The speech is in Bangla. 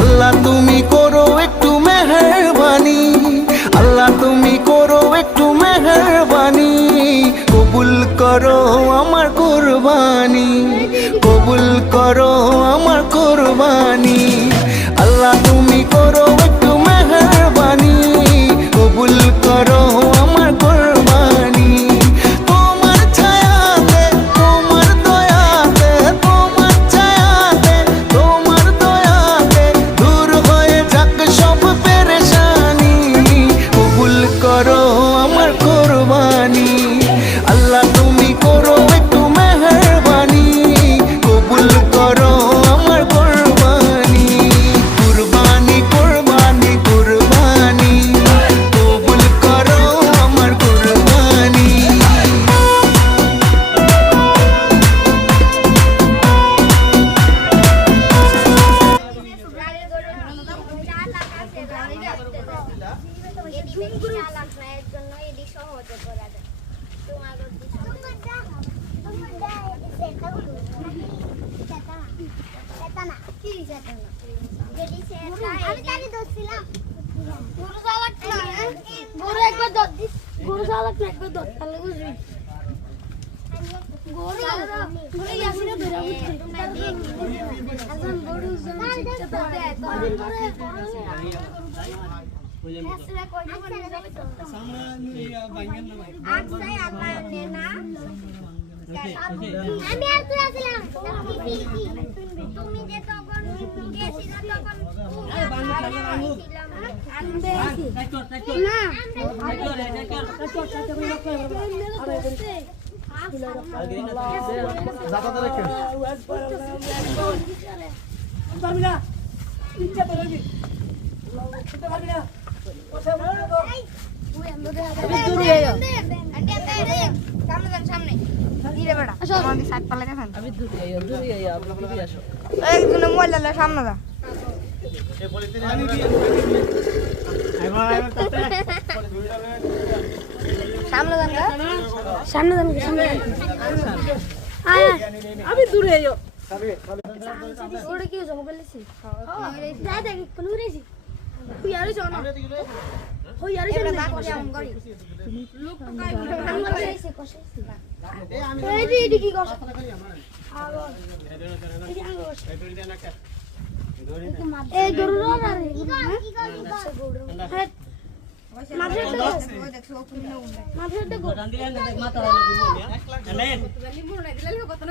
আল্লাহ তুমি করো একটু মেহেরবানি, আল্লাহ তুমি করো একটু মেহেরবানি, কবুল করো আমার কুরবানি, কবুল করো আমার কুরবানি। আল্লাহ তুমি করো একটু মেহেরবানি, কবুল করো আমার কুরবানি। তোমার ছায়াতে, তোমার দয়াতে, তোমার ছায়াতে, তোমার দয়াতে দূর হয়ে যাক সব পেরেশানি, কবুল করো আমার কুরবানি। আল্লাহ তুমি করো একটু মেহেরবানি, কবুল করো আমার কুরবানি। কুরবানি কুরবানি কুরবানি, কবুল করো আমার কুরবানি। গরু চালাক না একবার দর তাহলে বুঝবি গরু গরু ইয়াসিনে ধরে বুঝবি এখন গরু জমি চিন্তা দে তদিন করে হেসরা কই দিবেন সামনে বাইঙ্গান না আজকে আপা নেনা আমি আর তুই আসলাম তুমি যে তখন গেছিল তখন আমি বেশি না জাতাতে রেখে পারবি না ইচ্ছা তো রবি করতে পারবি না সামনে ধীরে বেড়া আমাদের সাইড পালে গেছেন আমি দূরে আইয়া আপনি দূরে আসো একজন মোবাইল লালে সামনে যা এই পলিথিন পানি দিয়ে আইবা সামনে যান গা সামনে যান সামনে আয় আমি দূরে আইও ওরে কি হইছে মোবাইল লিছি হ্যাঁ দেখ কোন উড়েছি তুই আরে যাও না হই আরে যাও না আম করি লোক তো কাই আম কইছে কইছে এই দি এডি কি কস আগো এই গরু না রে কি গরু মাঝে তো গরু মাথা লিম্বু না দিলে কত না